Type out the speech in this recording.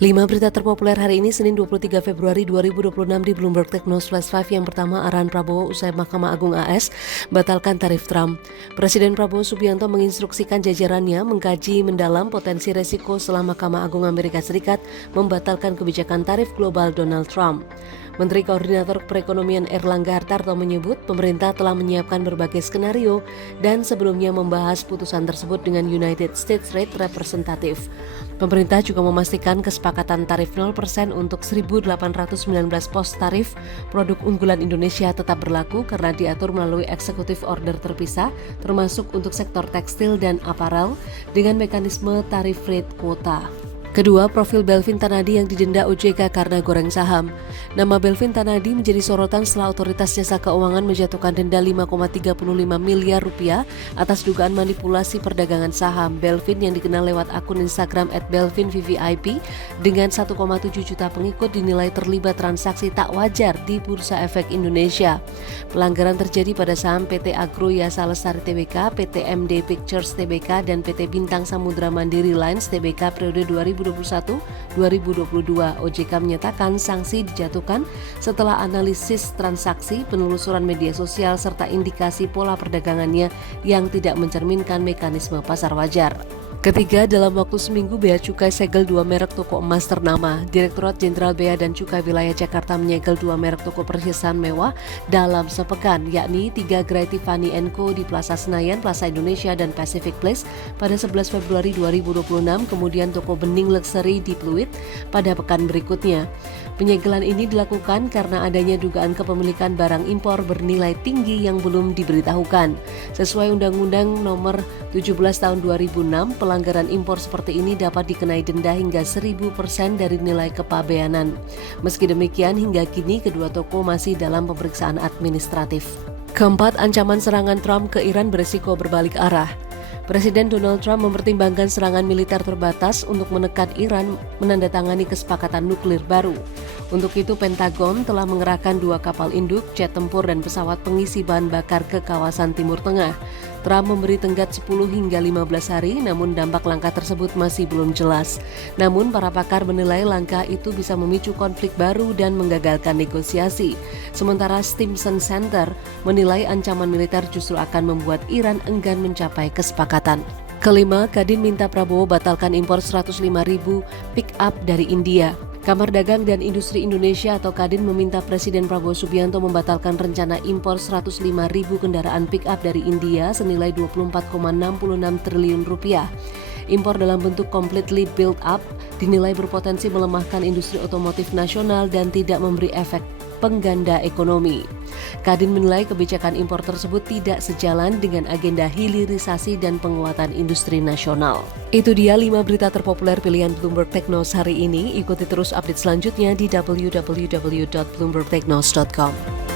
5 berita terpopuler hari ini Senin 23 Februari 2026 di Bloomberg Techno Flash 5. Yang pertama, arahan Prabowo usai Mahkamah Agung AS batalkan tarif Trump. Presiden Prabowo Subianto menginstruksikan jajarannya mengkaji mendalam potensi resiko setelah Mahkamah Agung Amerika Serikat membatalkan kebijakan tarif global Donald Trump. Menteri Koordinator Perekonomian Erlangga Hartarto menyebut pemerintah telah menyiapkan berbagai skenario dan sebelumnya membahas putusan tersebut dengan United States Trade Representative. Pemerintah juga memastikan kesepakatan tarif 0% untuk 1.819 pos tarif produk unggulan Indonesia tetap berlaku karena diatur melalui eksekutif order terpisah, termasuk untuk sektor tekstil dan aparel dengan mekanisme tarif rate quota. Kedua, profil Belvin Tanadi yang didenda OJK karena goreng saham. Nama Belvin Tanadi menjadi sorotan setelah Otoritas Jasa Keuangan menjatuhkan denda 5,35 miliar rupiah atas dugaan manipulasi perdagangan saham. Belvin yang dikenal lewat akun Instagram @belvinvvip dengan 1,7 juta pengikut dinilai terlibat transaksi tak wajar di Bursa Efek Indonesia. Pelanggaran terjadi pada saham PT Agro Yasa Lestari Tbk, PT MD Pictures Tbk, dan PT Bintang Samudra Mandiri Lines Tbk periode 2021-2022. OJK menyatakan sanksi dijatuhkan setelah analisis transaksi, penelusuran media sosial, serta indikasi pola perdagangannya yang tidak mencerminkan mekanisme pasar wajar. Ketiga, dalam waktu seminggu Bea Cukai segel 2 merek toko emas ternama. Direktorat Jenderal Bea dan Cukai Wilayah Jakarta menyegel 2 merek toko perhiasan mewah dalam sepekan, yakni 3 gerai Tiffany & Co di Plaza Senayan, Plaza Indonesia, dan Pacific Place pada 11 Februari 2026, kemudian toko Bening Luxury di Pluit pada pekan berikutnya. Penyegelan ini dilakukan karena adanya dugaan kepemilikan barang impor bernilai tinggi yang belum diberitahukan. Sesuai Undang-Undang Nomor 17 Tahun 2006, pelanggaran impor seperti ini dapat dikenai denda hingga 1.000% dari nilai kepabeanan. Meski demikian, hingga kini kedua toko masih dalam pemeriksaan administratif. Keempat, ancaman serangan Trump ke Iran beresiko berbalik arah. Presiden Donald Trump mempertimbangkan serangan militer terbatas untuk menekan Iran menandatangani kesepakatan nuklir baru. Untuk itu, Pentagon telah mengerahkan 2 kapal induk, jet tempur, dan pesawat pengisi bahan bakar ke kawasan Timur Tengah. Trump memberi tenggat 10 hingga 15 hari, namun dampak langkah tersebut masih belum jelas. Namun, para pakar menilai langkah itu bisa memicu konflik baru dan menggagalkan negosiasi. Sementara Stimson Center menilai ancaman militer justru akan membuat Iran enggan mencapai kesepakatan. Kelima, Kadin minta Prabowo batalkan impor 105.000 pick-up dari India. Kamar Dagang dan Industri Indonesia atau Kadin meminta Presiden Prabowo Subianto membatalkan rencana impor 105.000 kendaraan pick-up dari India senilai 24,66 triliun rupiah. Impor dalam bentuk completely built up dinilai berpotensi melemahkan industri otomotif nasional dan tidak memberi efek pengganda ekonomi. Kadin menilai kebijakan impor tersebut tidak sejalan dengan agenda hilirisasi dan penguatan industri nasional. Itu dia 5 berita terpopuler pilihan Bloomberg Technos hari ini. Ikuti terus update selanjutnya di www.bloombergtechnos.com.